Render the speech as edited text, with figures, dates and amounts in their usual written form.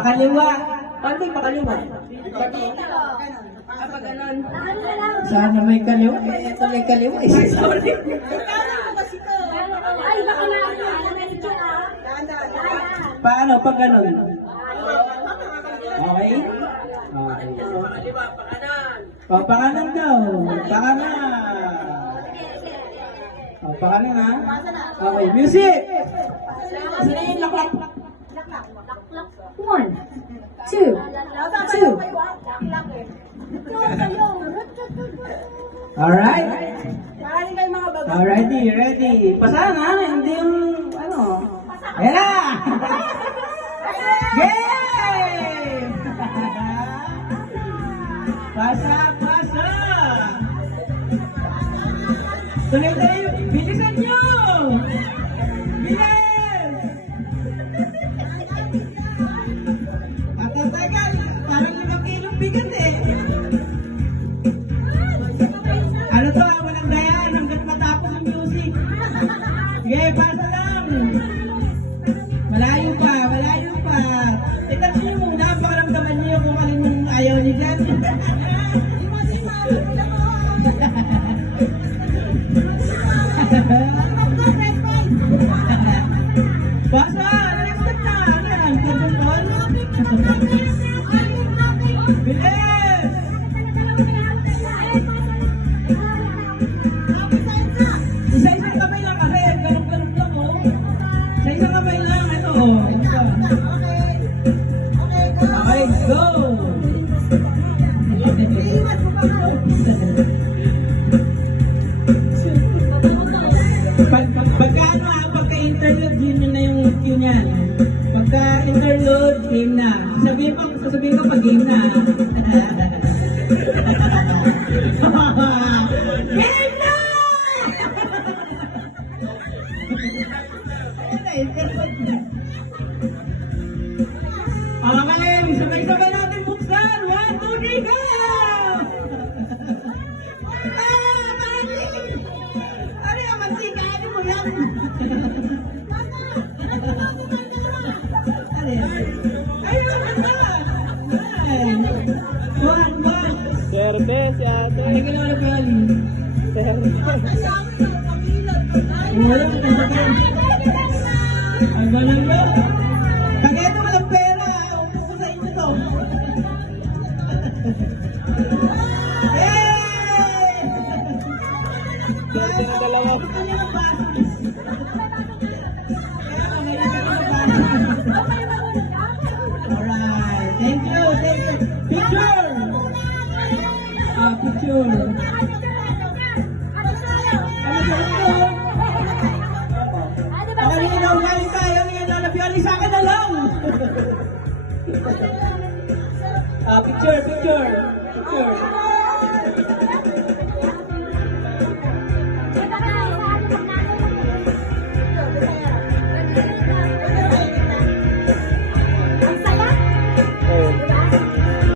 Pakaliwa. Paano ba yung pakaliwa? Kapag ganon. Sana may kaliwa. Ito may kaliwa. Sorry. Ay, baka na Paano pag ganun? Okay? O, pakanan daw. Pakanan. O, pakanan ha. Okay, music! Sino yung laklak? 1, 2, 2. Alright? Alrighty, ready. Pasahan ha, hindi yung ano. Ayan na! Game! Pasa, pasa! Tuloy-tuloy, bilisan nyo! Bilis! At tagal, parang 5 kilong bigat eh. Ano to, walang dayan hanggat matapos ang music. Sige, pasa lang. Malayo pa, malayo pa. Itatch nyo muna, pakaramdaman nyo kung alin yung ayaw nyo dyan. Basa, next step na. Ano yan? Pagkakon? Bilis! Isa-isang kamay lang kasi. Galong-galong lang oh. Isa-isang kamay lang. Ano oh. Okay, go! Pagka-interlude, yun na yung cue niya. Pagka-interlude, game na. Sasabihin ko pag game na. Game na! Okay, sabay-sabay natin buksan. 1, 2, 3, go! Ano yung mantika? Ano mo yan? Service yata. Ano ginawa na pali? Ang galang mo. Kaya ito walang pera. Upo ko sa inyo to. Hey! Service na dalawa. Alright. Thank you. Thank you. Picture! Picture. Ako rin yung galing tayo. Ngayon na nabiyali sa akin na lang. Picture. Picture. Picture.